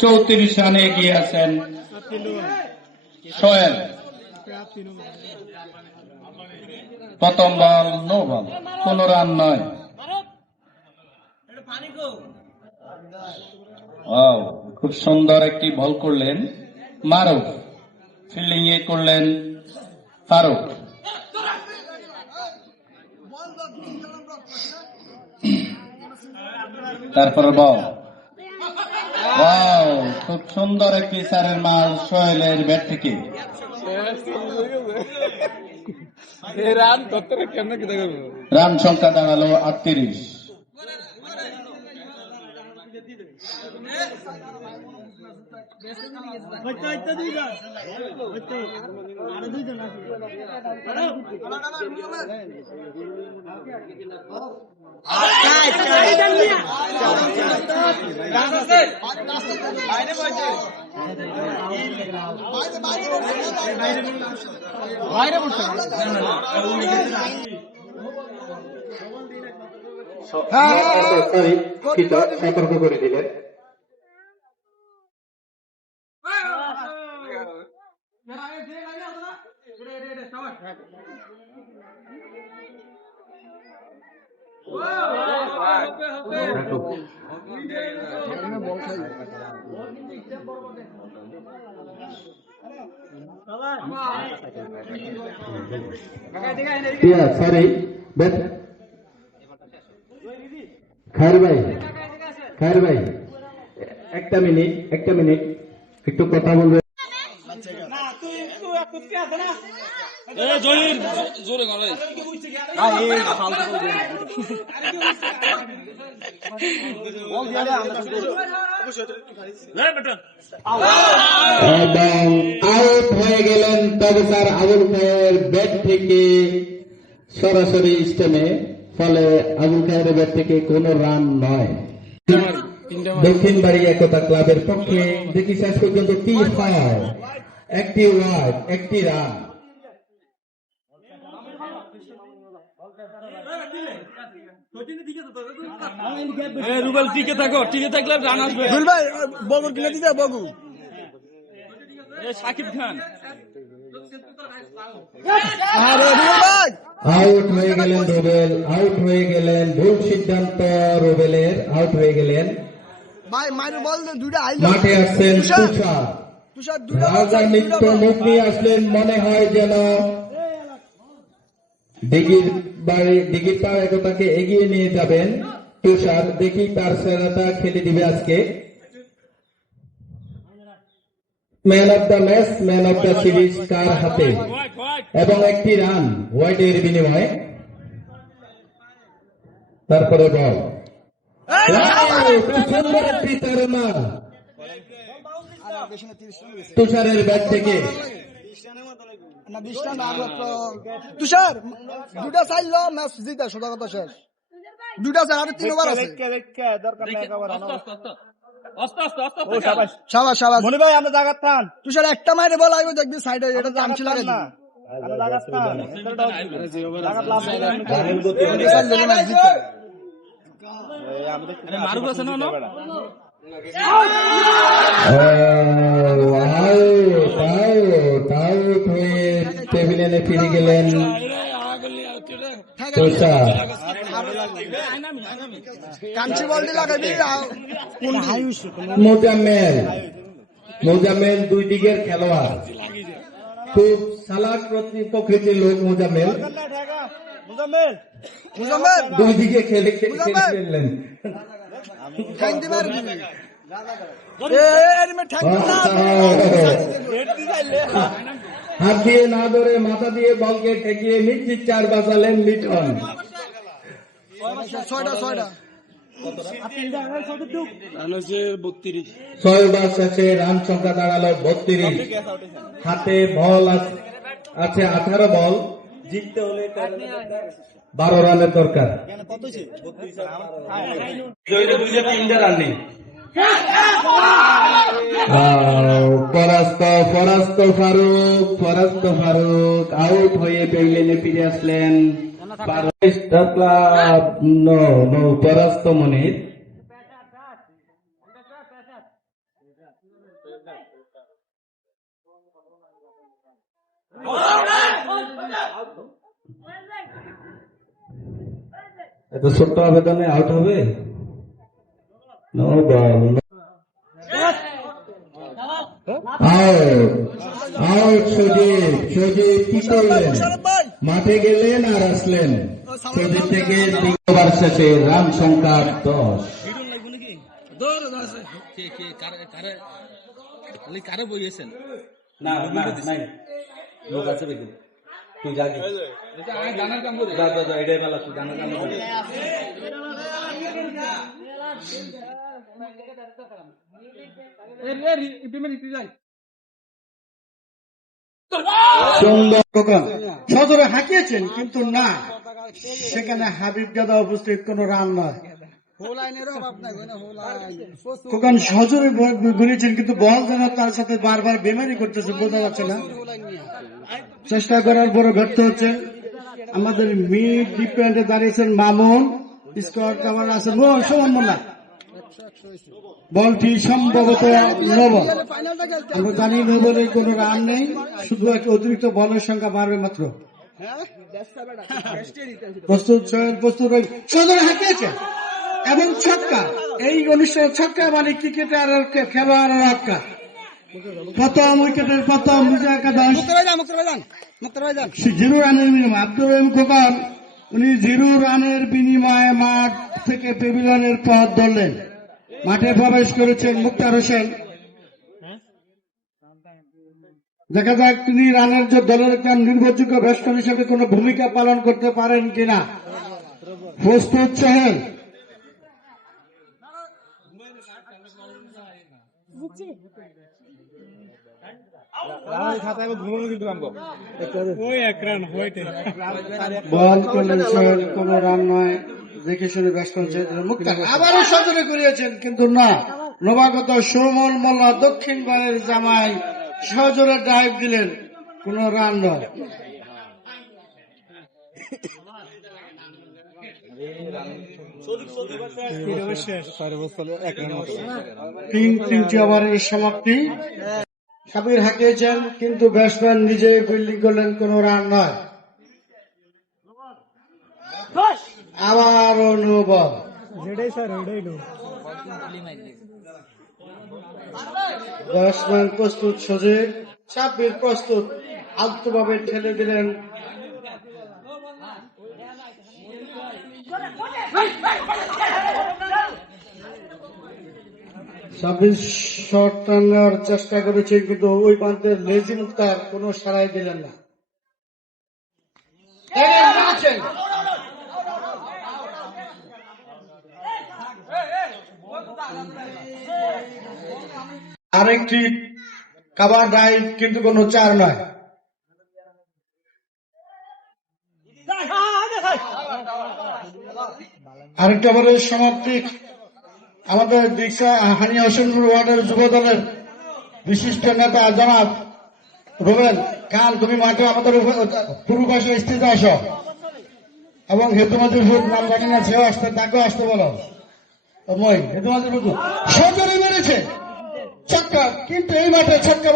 34 রানে এগিয়ে আছেন সোহেল। প্রথম বল নো বল, কোন রান নয়। খুব সুন্দর একটি বল করলেন মারুফ, ফিল্ডিং এ করলেন ফারুক। তারপরে বল, খুব সুন্দর একটি চারের মাল সোহেলের ব্যাট থেকে। রান সংখ্যা দাঁড়ালো 38। সতর্ক করে দিলেন। সরি খায়ের ভাই একটা মিনিট একটু কথা বলবেন। এবং আউট হয়ে গেলেন তবে আবুল খায়ের ব্যাট থেকে সরাসরি স্টেমে, ফলে আবুল খায়ের ব্যাট থেকে কোনো রান নয়। দক্ষিণ বাড়ি একতা ক্লাবের পক্ষে দেখি শেষ পর্যন্ত কি হয়। একটি ওয়াইড, একটি রান। রুবেল টিকে থাকলে রান আসবে। বগুর কিনে দিতে বগু সাকিব খান আউট হয়ে গেলেন রুবেল, আউট হয়ে গেলেন। ভুল সিদ্ধান্ত রুবেলের, আউট হয়ে গেলেন। মাঠে আসছেন তুষার, রাজা নিত্য মুখ নিয়ে আসলেন, মনে হয় যেন দিঘির পাড় একতাকে এগিয়ে নিয়ে যাবেন তুষার। দেখি তার সেরাটা খেলে দিবে আজকে। Man of the match, man of the series কার হাতে, এবং একটি রান ওয়াইডের বিনিময়ে। তারপরে বল, তুষারের ব্যাট থেকে। তুষার দুটা চাইল ম্যাচ জিতা, সোজা কথা শেষ। দুটা চাই, আর 3 ওভার আছে। মনি ভাই আমরা জায়গা থান। তুষার একটা মাইরে বল আইবো, দেখবি সাইডে এটা চামচি লাগাই দিবি। মারুফ আছে না টেবিলে ফিরে গেলেন মোজাম্মেল। দুই দিকের খেলোয়াড়, খুব চালাক প্রকৃতির লোক মোজাম্মেল। দুই দিকে খেললেন। হাত দিয়ে না ধরে মাথা দিয়ে বলকে ঠেকিয়ে নিশ্চিত 4 বাজালেন লিটন। 6 ওভার শেষে রান সংখ্যা দাঁড়ালো 32। হাতে বল আছে 18 বল, জিততে হলে 12 রানের দরকার। পরাস্ত ফারুক আউট হয়ে পেভিলিয়নে ফিরে আসলেন। পরাস্ত মনির। এত ছোট্ট আবেদনে আউট হবে? No ball, out, out. Sajib, Sajib কি করলেন? মাঠে গেলেন আর আসলেন। সজীব থেকে দ্বিতীয়বার শেষে রান সংখ্যা 10। কারে বইয়েছেন? না না নাই, লোক আছে দেখি, তুই যাবি জানার কাম করে এটাই বেলা, তুই জানার কাম করে। সজোরে হাঁকিয়েছেন কিন্তু না, সেখানে হাবিব গাদা উপস্থিত, কোন রান নয়। খোকন সজোরে ঘুরিয়েছেন কিন্তু বল যেন তার সাথে বারবার বেমারি করতেছে, বোঝা যাচ্ছে না। চেষ্টা করার পরে ব্যর্থ হচ্ছে। আমাদের মিড ডিপেন্ডে দাঁড়িয়েছেন মামুন, স্কোয়ার কাভার আছে সমান মোল্লা। বলটি সম্ভবত নবল, আমরা জানি নবলে কোনো রান নেই, শুধু একটা অতিরিক্ত বলের সংখ্যা বাড়বে মাত্র। প্রস্তুত, প্রস্তুত, সদরে হাঁকিয়েছে এবং ছক্কা। এই অনুষ্ঠানে ছক্কা মানে ক্রিকেটার খেলোয়াড়ের হক্কা। প্রথম উইকেটের প্রথম বিজয় একাদশ 0 রানের বিনিময়ে আব্দুর রহিম খোকন, উনি 0 রানের বিনিময়ে মাঠ থেকে প্যাভিলিয়নের পথ ধরলেন। মাঠে প্রবেশ করেছেন মুক্তার হোসেন। দেখা যাক তিনি রানের যে দলের একটা নির্ভরযোগ্য ব্যাটসম্যান হিসেবে কোন ভূমিকা পালন করতে পারেন কিনা। প্রস্তুত সোহেল, বল করলেন সোহেল, কোন রান নয়, দেখে শুনে ব্যাটসম্যান মুক্তার আবারও সজোরে করিয়েছেন কিন্তু না। নবাগত সৌমল মোল্লা দক্ষিণ বারের জামাই সজোরে ড্রাইভ দিলেন, কোন রান নয়। তিনটি ওভারের সমাপ্তি। সাবির হাঁকিয়েছেন কিন্তু ব্যাটসম্যান নিজে ফিল্ডিং করলেন, কোন রান নয়। আবারও নো বল। ব্যাটসম্যান প্রস্তুত, সজীব, সাব্বির প্রস্তুত, আলতোভাবে ঠেলে দিলেন। সাব্বির শট নেওয়ার চেষ্টা করেছেন কিন্তু ওই প্রান্তের লেজি মুক্তার কোন সাড়াই দিলেন না। আরেকটি কাভার ড্রাইভ কিন্তু কোন 4 নয়। আরেকটা ওভারের সমাপ্তি। আমাদের দীক্ষা হানিয়া হোসেনপুর ওয়ার্ডের যুব দলের বিশিষ্ট নেতা জনাব রুবেল খান, তুমি মাঠে আমাদের পূর্ব পাশে স্থিত আসো এবং হেতুমাজির ভূত নাম জানি না, সেও আসতে, তাকেও আসতে বলো। মই হেতুমাজির ভূত সজোরে মেরেছে ছক্কা, কিন্তু এই মাঠে ছক্কা